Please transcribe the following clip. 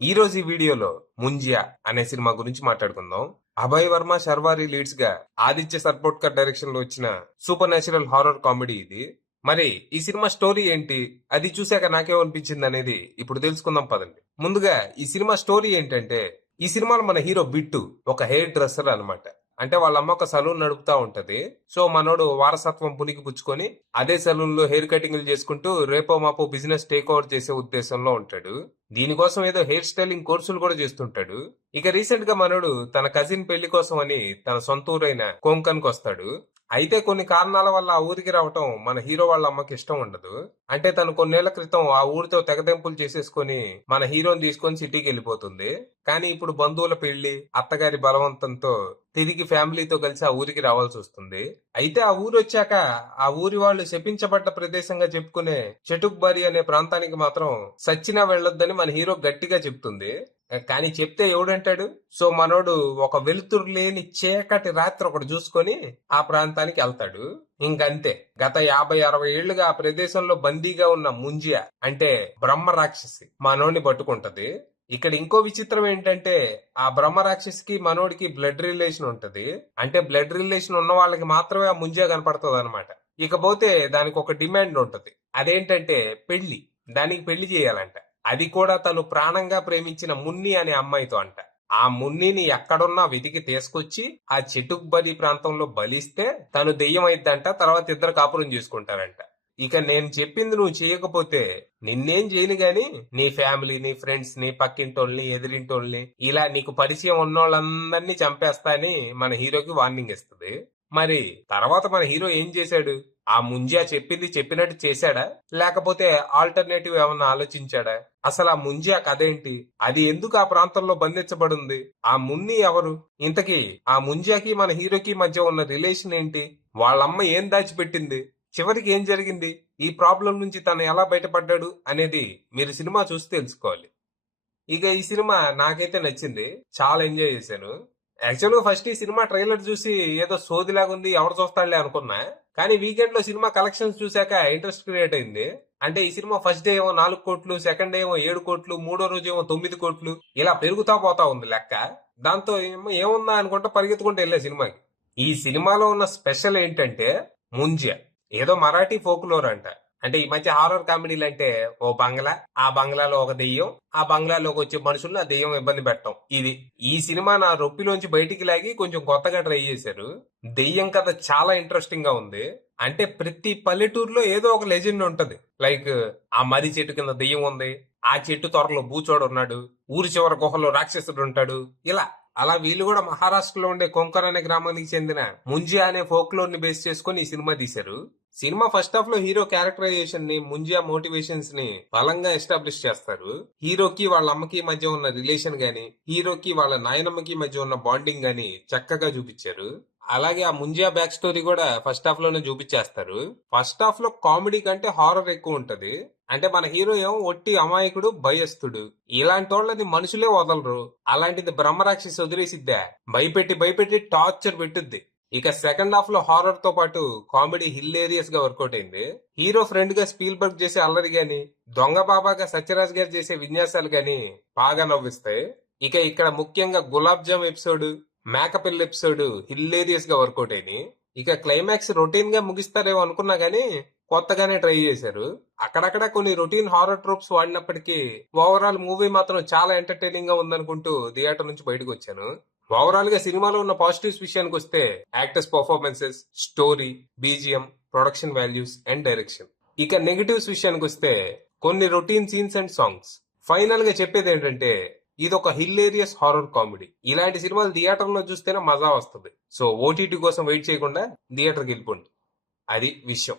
ఈ రోజు ఈ వీడియోలో ముంజియా అనే సినిమా గురించి మాట్లాడుకుందాం. అభయ్ వర్మ శర్వారి లీడ్స్ గా ఆదిత్య సర్పోట్కర్ డైరెక్షన్ లో వచ్చిన సూపర్ న్యాచురల్ హారర్ కామెడీ ఇది. మరి ఈ సినిమా స్టోరీ ఏంటి, అది చూశాక నాకేమనిపించింది అనేది ఇప్పుడు తెలుసుకుందాం పదండి. ముందుగా ఈ సినిమా స్టోరీ ఏంటంటే, ఈ సినిమాలో మన హీరో బిట్టు ఒక హెయిర్ డ్రెస్సర్ అన్నమాట. అంటే వాళ్ళ అమ్మ ఒక సలూన్ నడుపుతా ఉంటది. సో మనోడు వారసత్వం పునికి పుచ్చుకొని అదే సలూన్ లో హెయిర్ కటింగ్లు చేసుకుంటూ రేపో మాపో బిజినెస్ టేక్ ఓవర్ చేసే ఉద్దేశంలో ఉంటాడు. దీనికోసం ఏదో హెయిర్ స్టైలింగ్ కోర్సులు కూడా చేస్తుంటాడు. ఇక రీసెంట్ గా మనోడు తన కజిన్ పెళ్లి కోసం అని తన సొంత ఊరైన కొంకన్ కి వస్తాడు. అయితే కొన్ని కారణాల వల్ల ఆ ఊరికి రావటం మన హీరో వాళ్ళ అమ్మకి ఇష్టం ఉండదు. అంటే తను కొన్నేళ్ల క్రితం ఆ ఊరితో తెగదెంపులు చేసేసుకుని మన హీరోని తీసుకొని సిటీకి వెళ్ళిపోతుంది. కానీ ఇప్పుడు బంధువుల పెళ్లి, అత్తగారి బలవంతంతో తిరిగి ఫ్యామిలీతో కలిసి ఆ ఊరికి రావాల్సి వస్తుంది. అయితే ఆ ఊరు వచ్చాక ఆ ఊరి వాళ్ళు శపించబడ్డ ప్రదేశంగా చెప్పుకునే చటుక్బారి అనే ప్రాంతానికి మాత్రం సచ్చినా వెళ్ళొద్దని మన హీరో గట్టిగా చెప్తుంది. కానీ చెప్తే ఎవడంటాడు? సో మనోడు ఒక వెలుతురు లేని చీకటి రాత్రి ఒకటి చూసుకొని ఆ ప్రాంతానికి వెళ్తాడు. ఇంకంతే, గత 50-60 ఏళ్లుగా ఆ ప్రదేశంలో బందీగా ఉన్న ముంజియా అంటే బ్రహ్మ రాక్షసి మనోడిని పట్టుకుంటది. ఇక్కడ ఇంకో విచిత్రం ఏంటంటే, ఆ బ్రహ్మ రాక్షసికి మనోడికి బ్లడ్ రిలేషన్ ఉంటది. అంటే బ్లడ్ రిలేషన్ ఉన్న వాళ్ళకి మాత్రమే ఆ ముంజియా కనపడుతుంది అనమాట. ఇకపోతే దానికి ఒక డిమాండ్ ఉంటది. అదేంటంటే పెళ్లి. దానికి పెళ్లి చేయాలంట. అది కూడా తను ప్రాణంగా ప్రేమించిన మున్ని అనే అమ్మాయితో అంట. ఆ మున్నిని ఎక్కడున్నా వెతికి తీసుకొచ్చి ఆ చెటుక్బలి ప్రాంతంలో బలిస్తే తను దెయ్యం అయిద్దంట. తర్వాత ఇద్దరు కాపురం చేసుకుంటారంట. ఇక నేను చెప్పింది నువ్వు చేయకపోతే నిన్నేం చేయను గాని నీ ఫ్యామిలీ, నీ ఫ్రెండ్స్, నీ పక్కింటోళ్ళని, ఎదిరింటోళ్ళని, ఇలా నీకు పరిచయం ఉన్నోళ్ళందరినీ చంపేస్తా అని మన హీరోకి వార్నింగ్ ఇస్తుంది. మరి తర్వాత మన హీరో ఏం చేశాడు? ఆ ముంజియా చెప్పింది చెప్పినట్టు చేశాడా, లేకపోతే ఆల్టర్నేటివ్ ఏమన్నా ఆలోచించాడా? అసలు ఆ ముంజియా కథ ఏంటి? అది ఎందుకు ఆ ప్రాంతంలో బంధించబడింది? ఆ మున్ని ఎవరు? ఇంతకీ ఆ ముంజియాకి మన హీరోకి మధ్య ఉన్న రిలేషన్ ఏంటి? వాళ్ళమ్మ ఏం దాచిపెట్టింది? చివరికి ఏం జరిగింది? ఈ ప్రాబ్లం నుంచి తను ఎలా బయటపడ్డాడు అనేది మీరు సినిమా చూసి తెలుసుకోవాలి. ఇక ఈ సినిమా నాకైతే నచ్చింది, చాలా ఎంజాయ్ చేశాను. యాక్చువల్ గా ఫస్ట్ ఈ సినిమా ట్రైలర్ చూసి ఏదో సోదిలాగా ఉంది, ఎవరు చూస్తాడులే అనుకున్నా. కానీ వీకెండ్ లో సినిమా కలెక్షన్స్ చూశాక ఇంట్రెస్ట్ క్రియేట్ అయింది. అంటే ఈ సినిమా ఫస్ట్ డే ఏమో 4 కోట్లు, సెకండ్ డే ఏమో 7 కోట్లు, మూడో రోజు ఏమో 9 కోట్లు, ఇలా పెరుగుతా పోతా ఉంది లెక్క. దాంతో ఏముందా అనుకుంటా పరిగెత్తుకుంటూ వెళ్ళే సినిమాకి. ఈ సినిమాలో ఉన్న స్పెషల్ ఏంటంటే ముంజ్య ఏదో మరాఠీ ఫోక్లోర్ అంట. అంటే ఈ మధ్య హారర్ కామెడీలు అంటే ఓ బంగ్లా, ఆ బంగ్లాలో ఒక దెయ్యం, ఆ బంగ్లాలోకి వచ్చే మనుషులను ఆ దెయ్యం ఇబ్బంది పెట్టడం. ఇది ఈ సినిమా నా రొప్పిలోంచి బయటికి లాగి కొంచెం కొత్తగా ట్రై చేశారు. దెయ్యం కథ చాలా ఇంట్రెస్టింగ్ గా ఉంది. అంటే ప్రతి పల్లెటూరులో ఏదో ఒక లెజెండ్ ఉంటది. లైక్ ఆ మర్రి చెట్టు కింద దెయ్యం ఉంది, ఆ చెట్టు త్వరలో బూచోడు ఉన్నాడు, ఊరి చివరి గుహలో రాక్షసుడు ఉంటాడు, ఇలా. అలా వీళ్ళు కూడా మహారాష్ట్రలో ఉండే కొంకర్ అనే గ్రామానికి చెందిన ముంజియా అనే ఫోక్లోర్ ని బేస్ చేసుకుని ఈ సినిమా తీశారు. సినిమా ఫస్ట్ హాఫ్ లో హీరో క్యారెక్టరైజేషన్ ని, ముంజియా మోటివేషన్స్ ని బలంగా ఎస్టాబ్లిష్ చేస్తారు. హీరోకి వాళ్ళ అమ్మకి మధ్య ఉన్న రిలేషన్ గాని, హీరోకి వాళ్ళ నాయనమ్మకి మధ్య ఉన్న బాండింగ్ గాని చక్కగా చూపించారు. అలాగే ఆ ముంజియా బ్యాక్ స్టోరీ కూడా ఫస్ట్ హాఫ్ లోనే చూపించేస్తారు. ఫస్ట్ హాఫ్ లో కామెడీ కంటే హారర్ ఎక్కువ ఉంటది. అంటే మన హీరో ఏమో ఒట్టి అమాయకుడు, భయస్థుడు. ఇలాంటి వాళ్ళని మనుషులే వదలరు. అలాంటిది బ్రహ్మరాక్షసి వదిలేసిద్దా? భయపెట్టి భయపెట్టి టార్చర్ పెట్టుద్ది. ఇక సెకండ్ హాఫ్ లో హారర్ తో పాటు కామెడీ హిల్లేరియస్ గా వర్కౌట్ అయింది. హీరో ఫ్రెండ్ గా స్పీల్బర్గ్ చేసే అల్లరి గాని, దొంగ బాబాగా సత్యరాజ్ గారు చేసే విన్యాసాలు గాని బాగా నవ్విస్తాయి. ఇక ఇక్కడ ముఖ్యంగా గులాబ్ జామ్ ఎపిసోడ్, మేకపిల్ ఎపిసోడ్ హిల్లేరియస్ గా వర్కౌట్ అయినాయి. ఇక క్లైమాక్స్ రొటీన్ గా ముగిస్తారేమో అనుకున్నా గానీ కొత్తగానే ట్రై చేశారు. అక్కడక్కడ కొన్ని రొటీన్ హారర్ ట్రోప్స్ వాడినప్పటికీ ఓవరాల్ మూవీ మాత్రం చాలా ఎంటర్టైనింగ్ గా ఉందనుకుంటూ థియేటర్ నుంచి బయటకు వచ్చాను. ఓవరాల్ గా సినిమాలో ఉన్న పాజిటివ్స్ విషయానికి వస్తే actors performances, story, BGM, production values and direction. ఇక నెగటివ్స్ విషయానికి వస్తే కొన్ని routine scenes and songs. Final గా చెప్పేది ఏంటంటే ఇది ఒక హిల్లేరియస్ హారర్ కామెడీ. ఇలాంటి సినిమాలు థియేటర్ లో చూస్తేనే మజా వస్తుంది. సో ఓటీటీ కోసం వెయిట్ చేయకుండా థియేటర్కి వెళ్ళిపోండి. అది విషయం.